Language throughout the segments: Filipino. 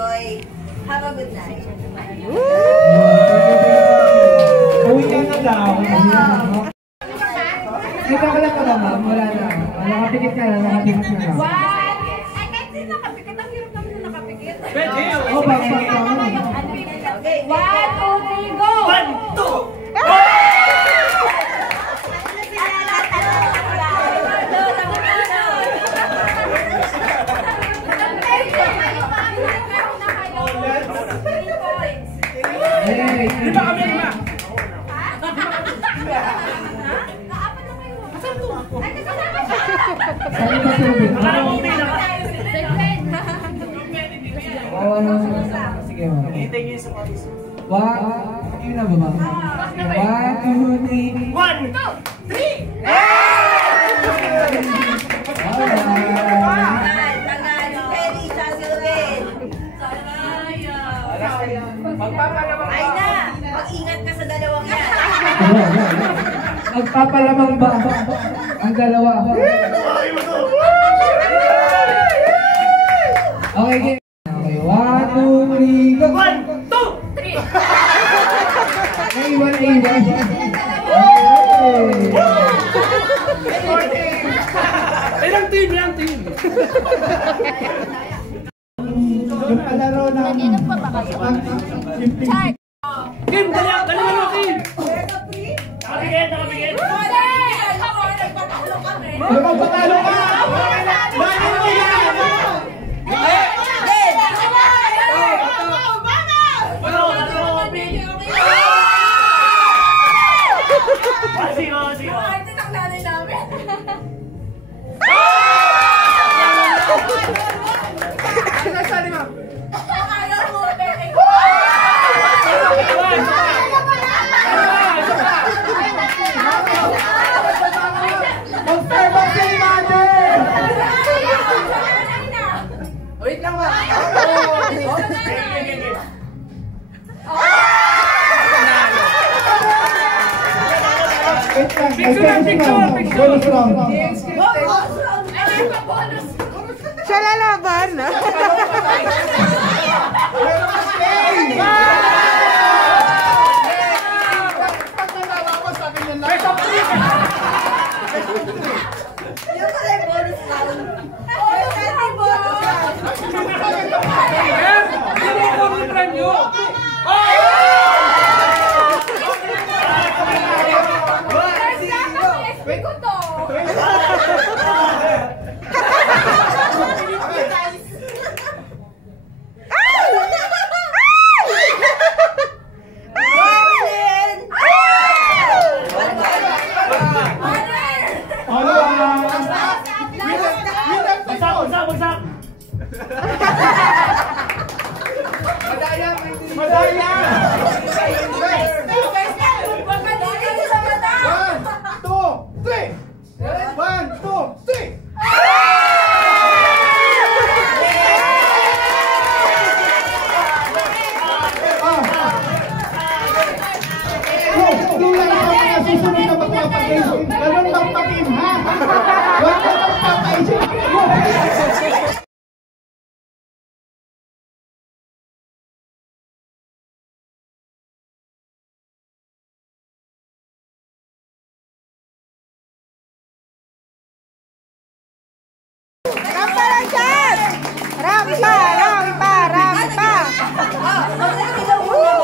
enjoy. Have a good night. Uwi ka na daw. Ikaw ka lang ka ba, ma'am? Wala na. Nakapikit ka na, nakapikit ka na. Ay, kahit din nakapikit. Ang hirap naman na nakapikit. Pwede! Oo, bakit? Okay, 1, 2, 3, go! 1, 2! Di ba kami lima? Naapat na kayo. Asan to? Ay, kasama siya! Saan ba tubig? Oo, ano? Sige, ma'am. Hintay niyo sa patis. Yun na ba, ma'am? 1, 2, 3. 1, 2, 3! Ay na! Mag-ingat ka sa dalawang yan. Magpapalamang ba ang dalawa? Okay, game. Okay, 1, 2, 3, go! 1, 2, 3! Naiwan, naiwan. Ilang team, ilang team! Yung palaro na... Chart! Team, dali mo team! Nakabigit, nakabigit! Magpapatalo ka! Wait lang ba? Siya lalaban. Yung pala yung bonus round. Yung pala yung bonus round. Hindi ko nitran nyo! Wait ko to.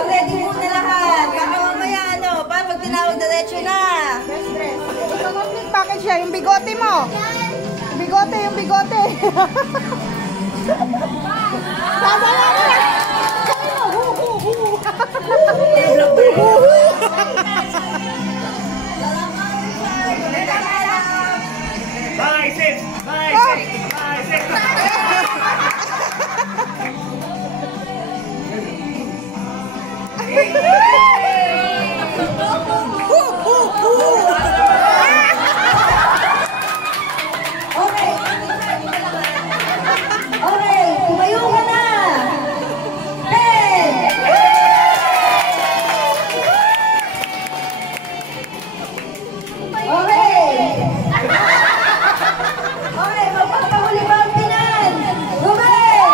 Ready muna lahat. Baka mamaya ano, pag tinawag diretso na. Bakit siya? Yung bigote mo. Bigote, yung bigote. Sama lang yan. Sabi mo, hu. Biceps! Okay, tumayo ka na. 10. Okay, magpapahuli ba ang Pinan? Ruben!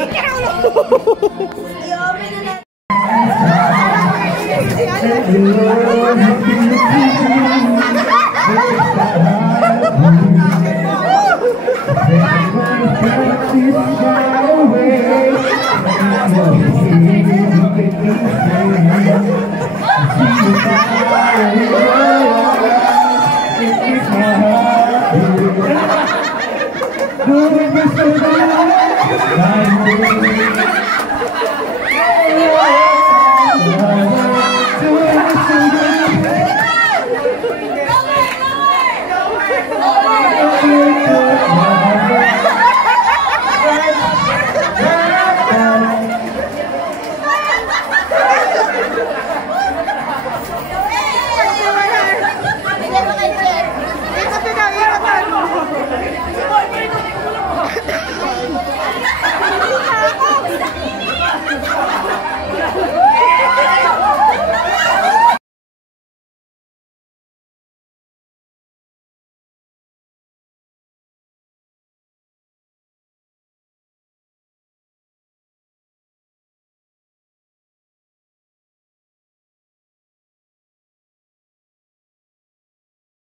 I-open na natin. Doing this